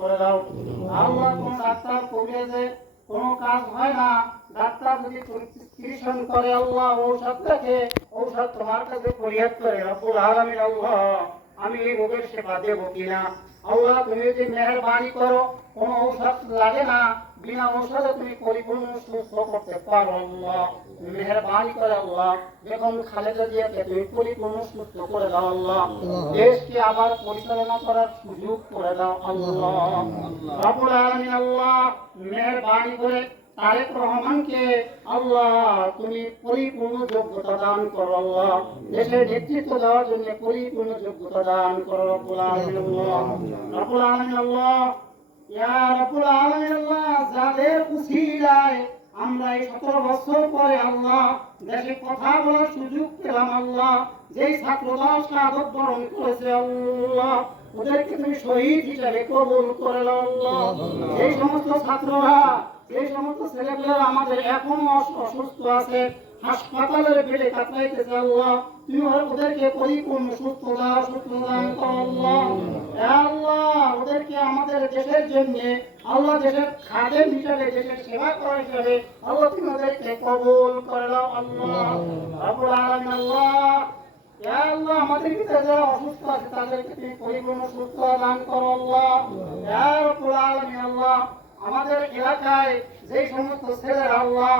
করে দাও আল্লাহ। কোন ডাক্তার কবিরাজে কোনো কাজ হয় না, ডাক্তার যদি প্রেসক্রিপশন করে আল্লাহ ঔষধ দেখে, ঔষধ তোমার কাছে ফরিয়াদ করে রব্বুল আলামিন আল্লাহ আমি এই রোগের সেবা দেবো কিনা। আল্লাহ তুমি যদি মেহেরবানি করো, কোনো ঔষধ লাগে না, বিনা ঔষধে তুমি পরিপূর্ণ সুস্থ করতে পারো আল্লাহ, মেহেরবানি করে আল্লাহ। বেগম খালেদা জিয়াকে তুমি পরিপূর্ণ সুস্থ করে দাও আল্লাহ, দেশকে আবার পরিচালনা করার সুযোগ করে দাও আল্লাহ রব্বুল আলামিন আল্লাহ। মেহেরবানি করে তারেক রহমানকে আল্লাহ তুমি পরিপূর্ণ যোগ্যতা দান করো আল্লাহ, দেশের নেতৃত্ব দেওয়ার জন্য পরিপূর্ণ যোগ্যতা দান করো রব্বুল আলামিন আল্লাহ। রব্বুল আলামিন আল্লাহ, ইয়া রব্বুল আলামিন আল্লাহ, যাদের উসিলায় আমরা এই 17 বছর পরে আল্লাহ দেশে কথা বলার সুযোগ পেলাম আল্লাহ, যেই ছাত্ররা শাহাদত বরণ করেছে আল্লাহ ওদেরকে তুমি শহীদ হিসেবে কবুল করে নাও আল্লাহ। এই সমস্ত ছাত্ররা, এই সমস্ত ছেলেপেলেরা আমাদের এখনো অসুস্থ আছে, হাসপাতালের বেডে কাতরাইতেছে আল্লাহ, তুমি ওদেরকে পরিপূর্ণ সুস্থ দাও, সুস্থ দান করো আল্লাহ। হে আল্লাহ ওদেরকে আমাদের দেশের জন্য আল্লাহ, দেশের খাদেম হিসেবে, দেশের সেবা করা হিসেবে আল্লাহ তুমি ওদেরকে কবুল করে নাও আল্লাহ রব্বুল আলামিন আল্লাহ। ইয়া আল্লাহ আমাদের ভিতরে যারা অসুস্থ আছে তাদেরকে তুমি পরিপূর্ণ সুস্থ দান করো আল্লাহ। ইয়া রব্বুল আলামিন আল্লাহ, আমাদের এলাকায় যে সমস্ত ছেলেরা আল্লাহ